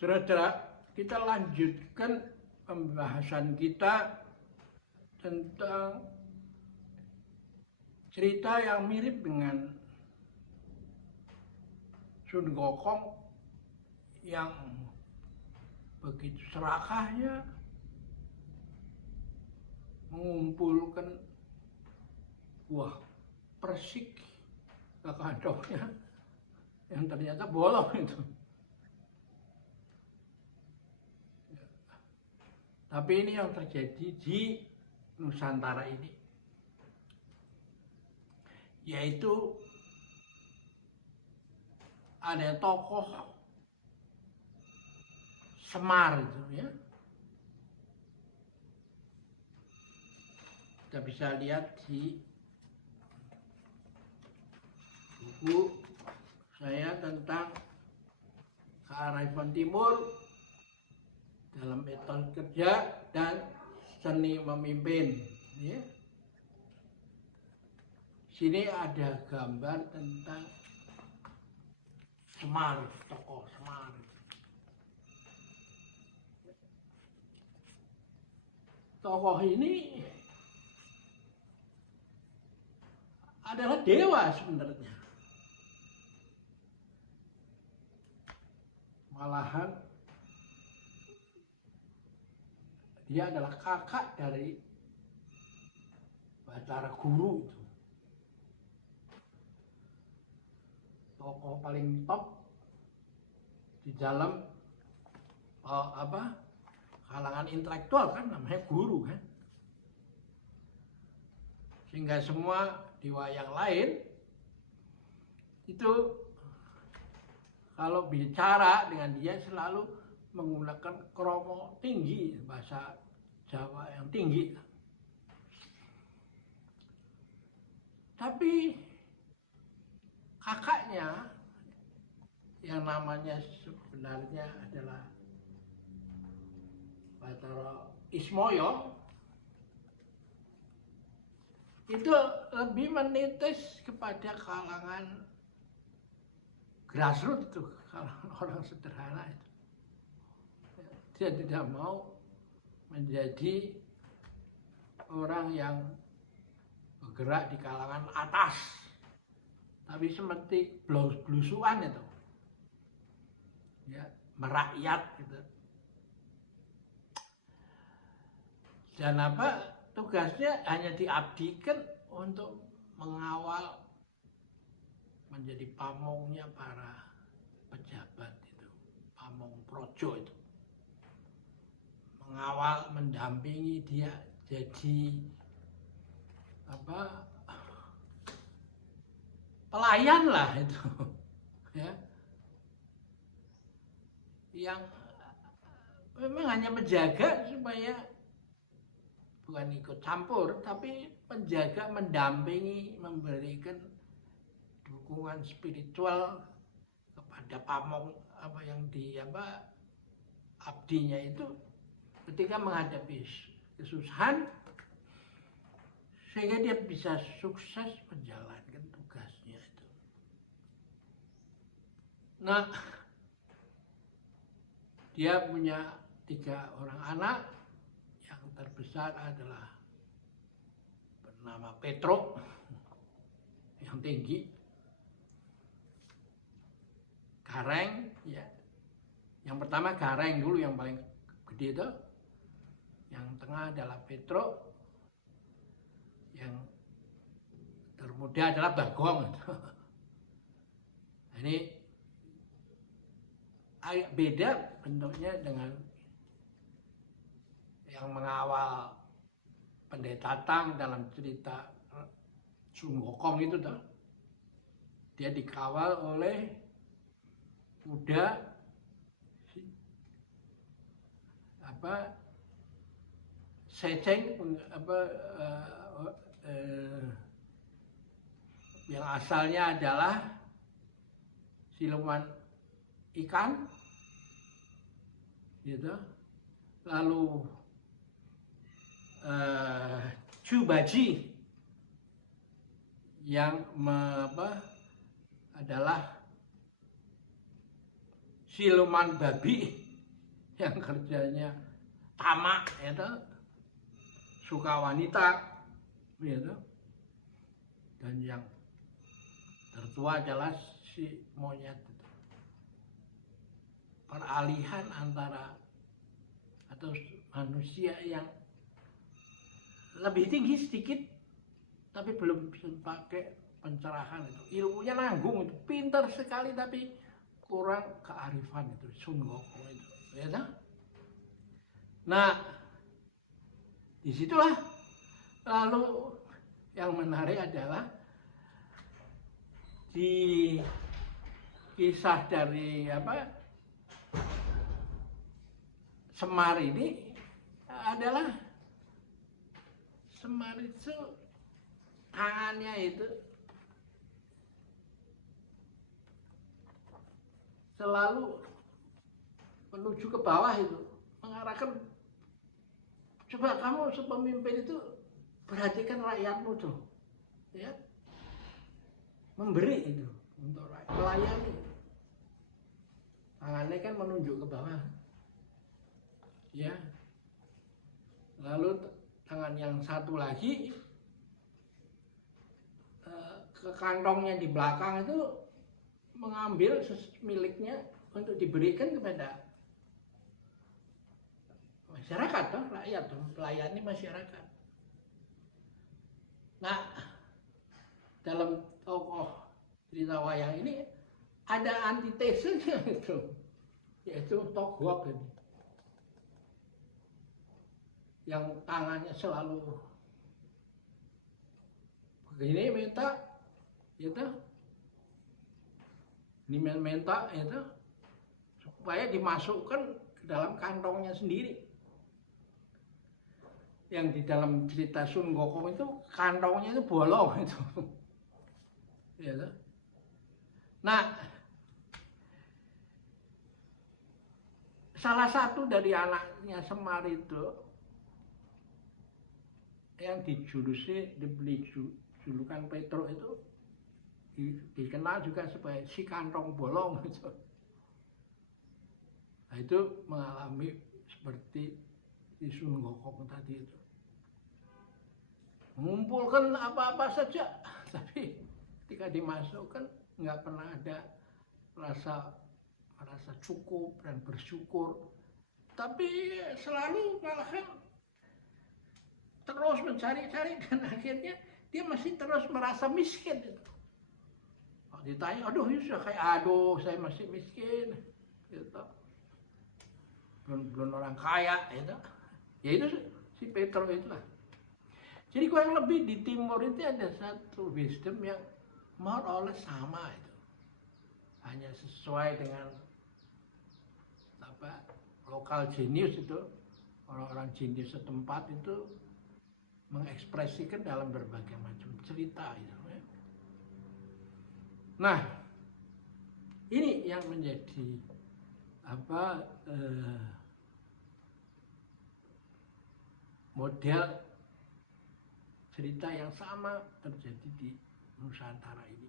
Saudara, kita lanjutkan pembahasan kita tentang cerita yang mirip dengan Sun Gokong yang begitu serakahnya mengumpulkan buah persik ke kantongnya yang ternyata bolong itu. Tapi ini yang terjadi di Nusantara ini, yaitu ada tokoh Semar itu ya. Kita bisa lihat di buku saya tentang kearifan timur dalam etos kerja dan seni memimpin. Ya. Sini ada gambar tentang Semar, tokoh Semar. Tokoh ini adalah dewa sebenarnya. Malahan dia adalah kakak dari Batara Guru itu. Tokoh paling top di dalam kalangan intelektual kan, namanya guru kan. Sehingga semua di wayang lain itu kalau bicara dengan dia selalu menggunakan kromo tinggi, bahasa Jawa yang tinggi. Tapi kakaknya yang namanya sebenarnya adalah Batara Ismoyo itu lebih menitis kepada kalangan grassroots itu, kalangan orang sederhana itu. Dia tidak mau menjadi orang yang bergerak di kalangan atas, tapi seperti blus-blusuan itu, ya, merakyat gitu. Dan tugasnya hanya diabdikan untuk mengawal, menjadi pamongnya para pejabat itu, pamong projo itu. Mengawal, mendampingi dia jadi pelayan lah itu, ya, yang memang hanya menjaga supaya bukan ikut campur, tapi menjaga, mendampingi, memberikan dukungan spiritual kepada pamong yang abdinya itu ketika menghadapi kesusahan, sehingga dia bisa sukses menjalankan tugasnya itu. Nah, dia punya 3 orang anak. Yang terbesar adalah bernama Petro, yang tinggi, Gareng, ya. Yang pertama Gareng dulu yang paling gede itu. Yang tengah adalah Petro. Yang termuda adalah Bagong. Ini agak beda bentuknya dengan yang mengawal Pendeta Tang dalam cerita Sun Gokong itu tuh. Dia dikawal oleh kuda seceng yang asalnya adalah siluman ikan gitu. Lalu Chubaji yang adalah siluman babi yang kerjanya tamak, itu suka wanita, gitu. Dan yang tertua adalah si monyet itu. Peralihan antara atau manusia yang lebih tinggi sedikit tapi belum bisa pakai pencerahan itu, ilmunya nanggung itu, pintar sekali tapi kurang kearifan itu, Sun Gokong itu, ya kan? Nah, disitulah lalu yang menarik adalah di kisah dari Semar ini adalah Semar itu tangannya itu selalu menuju ke bawah itu, mengarahkan, coba kamu sepemimpin itu perhatikan rakyatmu tuh, ya, memberi itu untuk rakyat, melayani. Tangannya kan menunjuk ke bawah, ya. Lalu tangan yang satu lagi ke kantongnya di belakang itu mengambil miliknya untuk diberikan kepada masyarakat, toh, rakyat, toh, melayani masyarakat. Nah, dalam tokoh cerita wayang ini ada antitesenya itu, yaitu Togok ini, yang tangannya selalu begini minta, gitu, ini minta itu supaya dimasukkan ke dalam kantongnya sendiri. Yang di dalam cerita Sun Gokong itu kantongnya itu bolong itu, ya. Nah, salah satu dari anaknya Semar itu yang diberi julukan Petro itu dikenal juga sebagai si kantong bolong gitu. Nah, itu mengalami seperti di Sun Gokong tadi itu, mengumpulkan apa-apa saja, tapi ketika dimasukkan nggak pernah ada merasa cukup dan bersyukur, tapi selalu malahan terus mencari-cari, dan akhirnya dia masih terus merasa miskin itu. Kalau ditanya, aduh ya sudah kayak aduh saya masih miskin, gitu. Belum orang kaya, gitu. Ya itu si Petro itulah. Jadi kurang lebih di timur itu ada satu wisdom yang more or less sama itu, hanya sesuai dengan lokal genius itu, orang-orang jenius setempat itu mengekspresikan dalam berbagai macam cerita gitu. Nah, ini yang menjadi model cerita yang sama terjadi di Nusantara ini.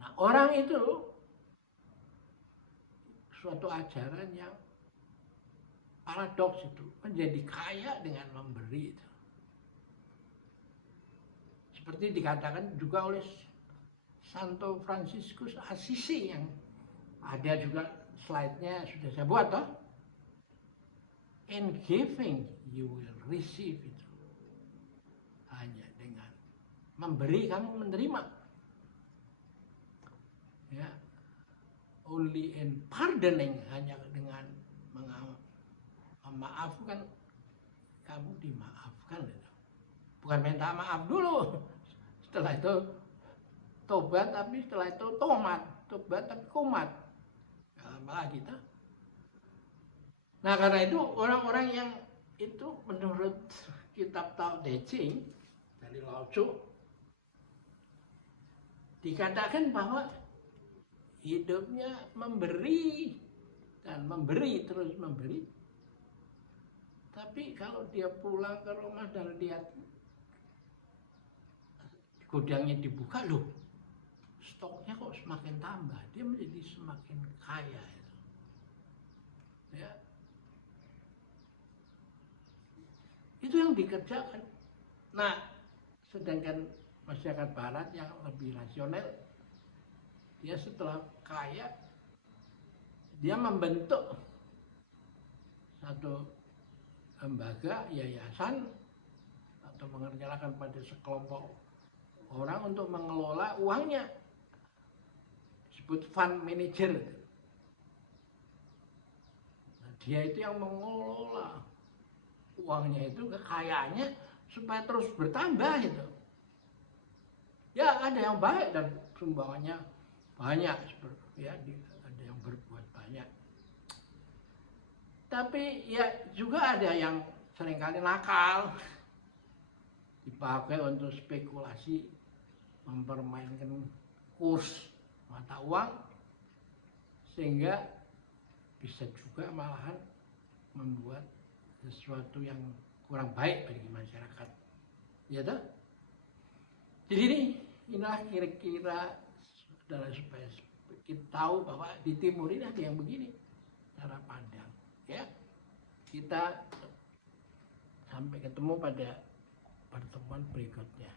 Nah, orang itu suatu ajaran yang paradoks itu, menjadi kaya dengan memberi itu. Seperti dikatakan juga oleh Santo Fransiskus Assisi, yang ada juga slide-nya sudah saya buat, toh. In giving you will receive itu. Hanya dengan memberi kamu menerima. Ya. Only in pardoning, hanya dengan memaafkan kamu dimaafkan. Bukan minta maaf dulu, setelah itu tobat, tapi setelah itu tomat, tobat tapi komat. Malah kita. Nah, karena itu orang-orang yang itu menurut kitab Tao Te Ching dari Lao Tzu dikatakan bahwa hidupnya memberi dan memberi, terus memberi. Tapi kalau dia pulang ke rumah dan lihat gudangnya dibuka, loh, stoknya kok semakin tambah, dia menjadi semakin kaya. itu dikerjakan. Nah, sedangkan masyarakat barat yang lebih rasional, dia setelah kaya, dia membentuk satu lembaga, yayasan, atau mengerjakan pada sekelompok orang untuk mengelola uangnya, disebut fund manager. Nah, dia itu yang mengelola uangnya itu, kekayaannya supaya terus bertambah gitu. Ya ada yang baik dan sumbangannya banyak, ya ada yang berbuat banyak. Tapi ya juga ada yang seringkali nakal, dipakai untuk spekulasi, mempermainkan kurs mata uang, sehingga bisa juga malahan membuat sesuatu yang kurang baik bagi masyarakat. Ya toh? Jadi inilah kira-kira adalah supaya kita tahu bahwa di timur ini ada yang begini cara pandang. Ya, kita sampai ketemu pada pertemuan berikutnya.